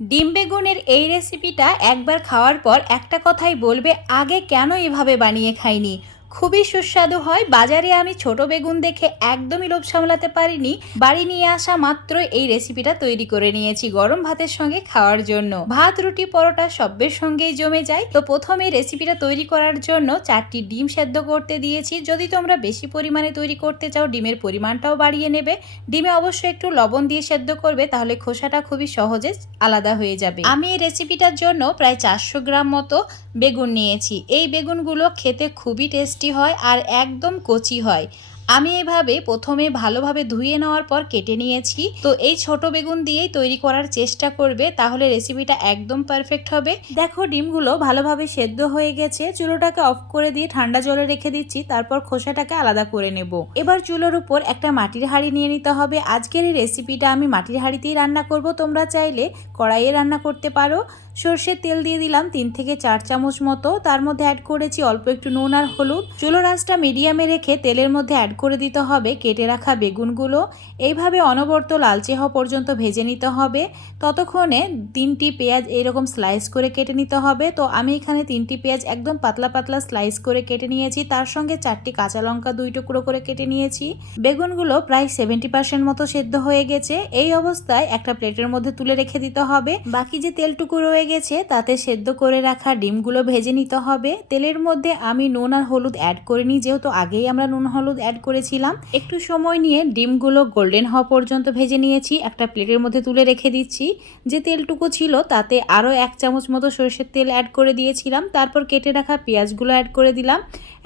ডিম বেগুনের এই রেসিপিটা একবার খাওয়ার পর একটা কথাই বলবে, আগে কেন এভাবে বানিয়ে খাইনি? খুবই সুস্বাদু হয়। বাজারে আমি ছোট বেগুন দেখে একদমই লোভ সামলাতে পারিনি। বাড়ি নিয়ে আসা মাত্র এই রেসিপিটা তৈরি করে নিয়েছি গরম ভাতের সঙ্গে খাওয়ার জন্য। ভাত, রুটি, পরোটা সবের সঙ্গেই জমে যায়। তো প্রথমে রেসিপিটা তৈরি করার জন্য চারটি ডিম সেদ্ধ করতে দিয়েছি। যদি তোমরা বেশি পরিমাণে তৈরি করতে চাও, ডিমের পরিমাণটাও বাড়িয়ে নেবে। ডিমে অবশ্যই একটু লবণ দিয়ে সেদ্ধ করবে, তাহলে খোসাটা খুবই সহজে আলাদা হয়ে যাবে। আমি এই রেসিপিটার জন্য প্রায় চারশো গ্রাম মতো বেগুন নিয়েছি। এই বেগুনগুলো খেতে খুবই টেস্টি হয় আর একদম কচি হয়। আমি এভাবে প্রথমে ভালোভাবে ধুয়ে নেওয়ার পর কেটে নিয়েছি। তো এই ছোট বেগুন দিয়েই তৈরি করার চেষ্টা করবে, তাহলে রেসিপিটা একদম পারফেক্ট হবে। দেখো, ডিমগুলো ভালোভাবে সেদ্ধ হয়ে গেছে। চুলোটাকে অফ করে দিয়ে ঠান্ডা জলে রেখে দিচ্ছি, তারপর খোসাটাকে আলাদা করে নেব। এবার চুলোর উপর একটা মাটির হাঁড়ি নিয়ে নিতে হবে। আজকের এই রেসিপিটা আমি মাটির হাঁড়িতেই রান্না করব, তোমরা চাইলে কড়াইয়ে রান্না করতে পারো। সর্ষের তেল দিয়ে দিলাম তিন থেকে চার চামচ মতো। তার মধ্যে অ্যাড করেছি অল্প একটু নুন আর হলুদ। চুলো রাসটা মিডিয়ামে রেখে তেলের মধ্যে অ্যাড করে দিতে হবে, কেটে রাখা বেগুনগুলো। এইভাবে অনবর্ত লালচে হওয়া পর্যন্ত ভেজে নিতে হবে। ততক্ষণে তিনটি পেঁয়াজ এইরকম স্লাইস করে কেটে নিতে হবে। তো আমি এখানে তিনটি পেঁয়াজ একদম পাতলা পাতলা স্লাইস করে কেটে নিয়েছি। তার সঙ্গে চারটি কাঁচা লঙ্কা দুই টুকরো করে কেটে নিয়েছি। বেগুনগুলো প্রায় সেভেন্টি পার্সেন্ট মতো সেদ্ধ হয়ে গেছে। এই অবস্থায় একটা প্লেটের মধ্যে তুলে রেখে দিতে হবে। বাকি যে তেলটুকু রয়ে গেছে, তাতে সেদ্ধ করে রাখা ডিমগুলো ভেজে নিতে হবে। তেলের মধ্যে আমি নুন আর হলুদ অ্যাড করিনি। যেহেতু আগেই আমরা নুন, হলুদ অ্যাড করেছিলাম। একটু সময় নিয়ে ডিমগুলো গোল্ডেন হওয়া পর্যন্ত ভেজে নিয়েছি। একটা প্লেটের মধ্যে তুলে রেখে দিচ্ছি। যে তেলটুকু ছিল, তাতে আরও এক চামচ মতো সরষের তেল অ্যাড করে দিয়েছিলাম। তারপর কেটে রাখা পেঁয়াজগুলো অ্যাড করে দিলাম।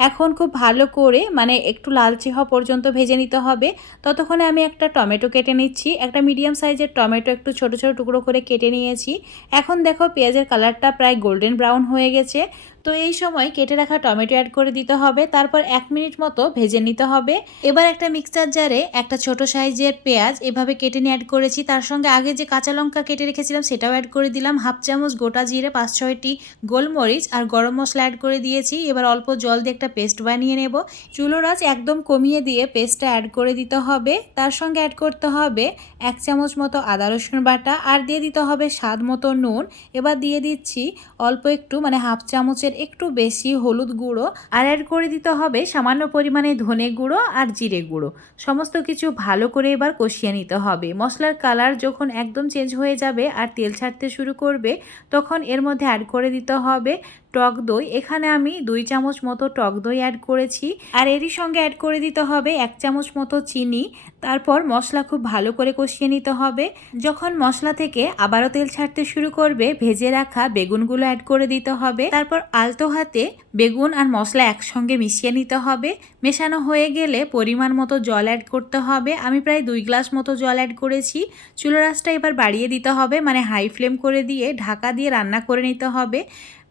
এখন খুব ভালো করে মানে একটু লালচে হওয়া পর্যন্ত ভেজে নিতে হবে। ততক্ষণে আমি একটা টমেটো কেটে নিচ্ছি। একটা মিডিয়াম সাইজের টমেটো একটু ছোট ছোট টুকরো করে কেটে নিয়েছি। এখন দেখো পেঁয়াজের কালারটা প্রায় গোল্ডেন ব্রাউন হয়ে গেছে। তো এই সময় কেটে রাখা টমেটো অ্যাড করে দিতে হবে। তারপর এক মিনিট মতো ভেজে নিতে হবে। এবার একটা মিক্সচার জারে একটা ছোট সাইজের পেঁয়াজ এভাবে কেটে নিয়ে অ্যাড করেছি। তার সঙ্গে আগে যে কাঁচা লঙ্কা কেটে রেখেছিলাম সেটাও অ্যাড করে দিলাম। হাফ চামচ গোটা জিরে, পাঁচ, ছয়টি গোলমরিচ আর গরম মশলা অ্যাড করে দিয়েছি। এবার অল্প জল দিয়ে একটা পেস্ট বানিয়ে নেব। চুলোর একদম কমিয়ে দিয়ে পেস্টটা অ্যাড করে দিতে হবে। তার সঙ্গে অ্যাড করতে হবে এক চামচ মতো আদা রসুন বাটা আর দিয়ে দিতে হবে স্বাদ মতো নুন। এবার দিয়ে দিচ্ছি অল্প একটু মানে হাফ চামচের একটু বেশি হলুদ গুঁড়ো আর অ্যাড করে দিতে হবে সামান্য পরিমাণে ধনে গুঁড়ো আর জিরে গুঁড়ো। সমস্ত কিছু ভালো করে এবার কষিয়ে নিতে হবে। মশলার কালার যখন একদম চেঞ্জ হয়ে যাবে আর তেল ছাড়তে শুরু করবে, তখন এর মধ্যে অ্যাড করে দিতে হবে টক দই। এখানে আমি দুই চামচ মতো টক দই অ্যাড করেছি। আর এরই সঙ্গে অ্যাড করে দিতে হবে এক চামচ মতো চিনি। তারপর মশলা খুব ভালো করে কষিয়ে নিতে হবে। যখন মশলা থেকে আবারও তেল ছাড়তে শুরু করবে, ভেজে রাখা বেগুনগুলো অ্যাড করে দিতে হবে। তারপর আলতো হাতে বেগুন আর মশলা একসঙ্গে মিশিয়ে নিতে হবে। মেশানো হয়ে গেলে পরিমাণ মতো জল অ্যাড করতে হবে। আমি প্রায় দুই গ্লাস মতো জল অ্যাড করেছি। চুলো রাসটা এবার বাড়িয়ে দিতে হবে। মানে হাই ফ্লেম করে দিয়ে ঢাকা দিয়ে রান্না করে নিতে হবে।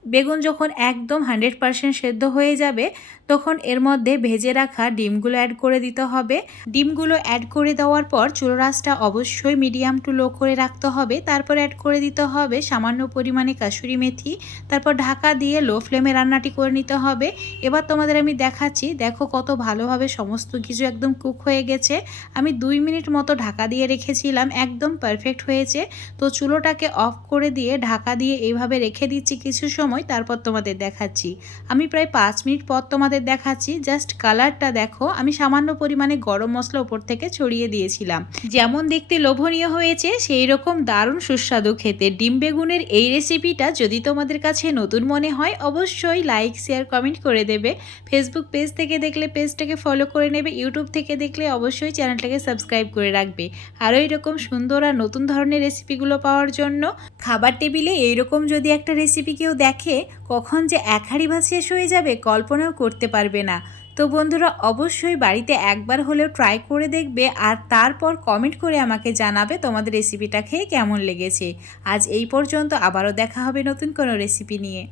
বেগুন যখন একদম হান্ড্রেড পারসেন্ট সেদ্ধ হয়ে যাবে, তখন এর মধ্যে ভেজে রাখা ডিমগুলো অ্যাড করে দিতে হবে। ডিমগুলো অ্যাড করে দেওয়ার পর চুলো রাসটা অবশ্যই মিডিয়াম টু লো করে রাখতে হবে। তারপর অ্যাড করে দিতে হবে সামান্য পরিমাণে কাসুরি মেথি। তারপর ঢাকা দিয়ে লো ফ্লেমে রান্নাটি করে নিতে হবে। এবার তোমাদের আমি দেখাচ্ছি, দেখো কত ভালোভাবে সমস্ত কিছু একদম কুক হয়ে গেছে। আমি দুই মিনিট মতো ঢাকা দিয়ে রেখেছিলাম, একদম পারফেক্ট হয়েছে। তো চুলোটাকে অফ করে দিয়ে ঢাকা দিয়ে এইভাবে রেখে দিচ্ছি কিছু সময়। তারপর তোমাদের দেখাচ্ছি। আমি প্রায় পাঁচ মিনিট পর তোমাদের দেখাচ্ছি। জাস্ট কালারটা দেখো। আমি সামান্য পরিমাণে গরম মশলা উপর থেকে ছড়িয়ে দিয়েছিলাম। যেমন দেখতে লোভনীয় হয়েছে সেই রকম দারুণ সুস্বাদু খেতে। ডিম বেগুনের এই রেসিপিটা যদি তোমাদের কাছে নতুন মনে হয়, অবশ্যই লাইক শেয়ার কমেন্ট করে দেবে। ফেসবুক পেজ থেকে দেখলে পেজটাকে ফলো করে নেবে। ইউটিউব থেকে দেখলে অবশ্যই চ্যানেলটাকে সাবস্ক্রাইব করে রাখবে। আরও এরকম সুন্দর আর নতুন ধরনের রেসিপিগুলো পাওয়ার জন্য খাবার টেবিলে এইরকম যদি একটা রেসিপি কেউ দেখে কখন যে এক হাঁড়ি ভাত শেষ হয়ে যাবে কল্পনাও করতে পারবে না। তো বন্ধুরা, অবশ্যই বাড়িতে একবার হলেও ট্রাই করে দেখবে আর তারপর কমেন্ট করে আমাকে জানাবে তোমাদের রেসিপিটা খেয়ে কেমন লেগেছে। আজ এই পর্যন্ত আবারও দেখা হবে নতুন কোনো রেসিপি নিয়ে।